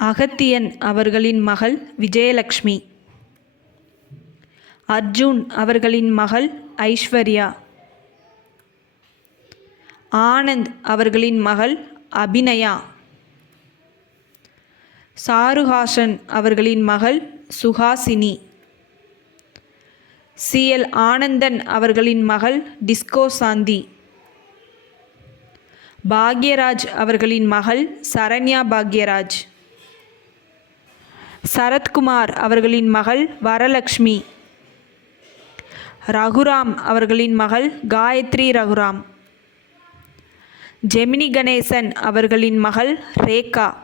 அகத்தியன் அவர்களின் மகள் விஜயலட்சுமி. அர்ஜுன் அவர்களின் மகள் ஐஸ்வர்யா. ஆனந்த் அவர்களின் மகள் அபிநயா. சாருஹாசன் அவர்களின் மகள் சுஹாசினி. CL ஆனந்தன் அவர்களின் மகள் டிஸ்கோ சாந்தி. பாக்யராஜ் அவர்களின் மகள் சரண்யா பாக்யராஜ். சரத்குமார் அவர்களின் மகள் வரலக்ஷ்மி. ரகுராம் அவர்களின் மகள் காயத்ரி ரகுராம். ஜெமினி கணேசன் அவர்களின் மகள் ரேகா.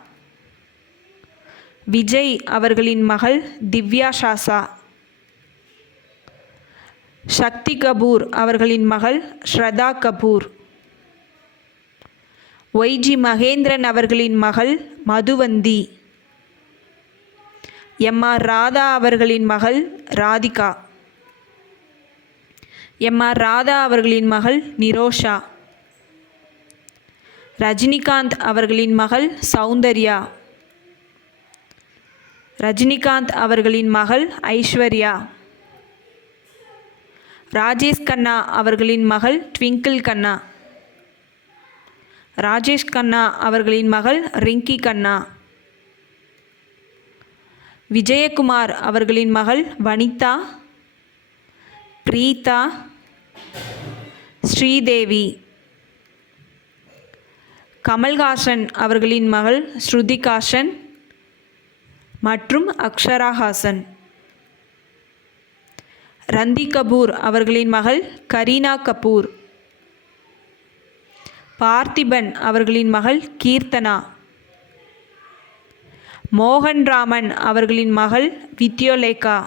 விஜய் அவர்களின் மகள் திவ்யா ஷாசா. சக்தி கபூர் அவர்களின் மகள் ஸ்ரதா கபூர். YG மகேந்திரன் அவர்களின் மகள் மதுவந்தி. MR ராதா அவர்களின் மகள் ராதிகா. MR ராதா அவர்களின் மகள் நிரோஷா. ரஜினிகாந்த் அவர்களின் மகள் சௌந்தர்யா. ரஜினிகாந்த் அவர்களின் மகள் ஐஸ்வர்யா. ராஜேஷ் கண்ணா அவர்களின் மகள் ட்விங்கிள் கண்ணா. ராஜேஷ் கண்ணா அவர்களின் மகள் ரிங்கி கண்ணா. விஜயகுமார் அவர்களின் மகள் வனிதா, பிரீதா, ஸ்ரீதேவி. கமல்ஹாசன் அவர்களின் மகள் ஸ்ருதிகாசன் மற்றும் அக்ஷரா ஹாசன். ரந்தி கபூர் அவர்களின் மகள் கரீனா கபூர். பார்த்திபன் அவர்களின் மகள் கீர்த்தனா. மோகன் ராமன் அவர்களின் மகள் வித்யோலேகா.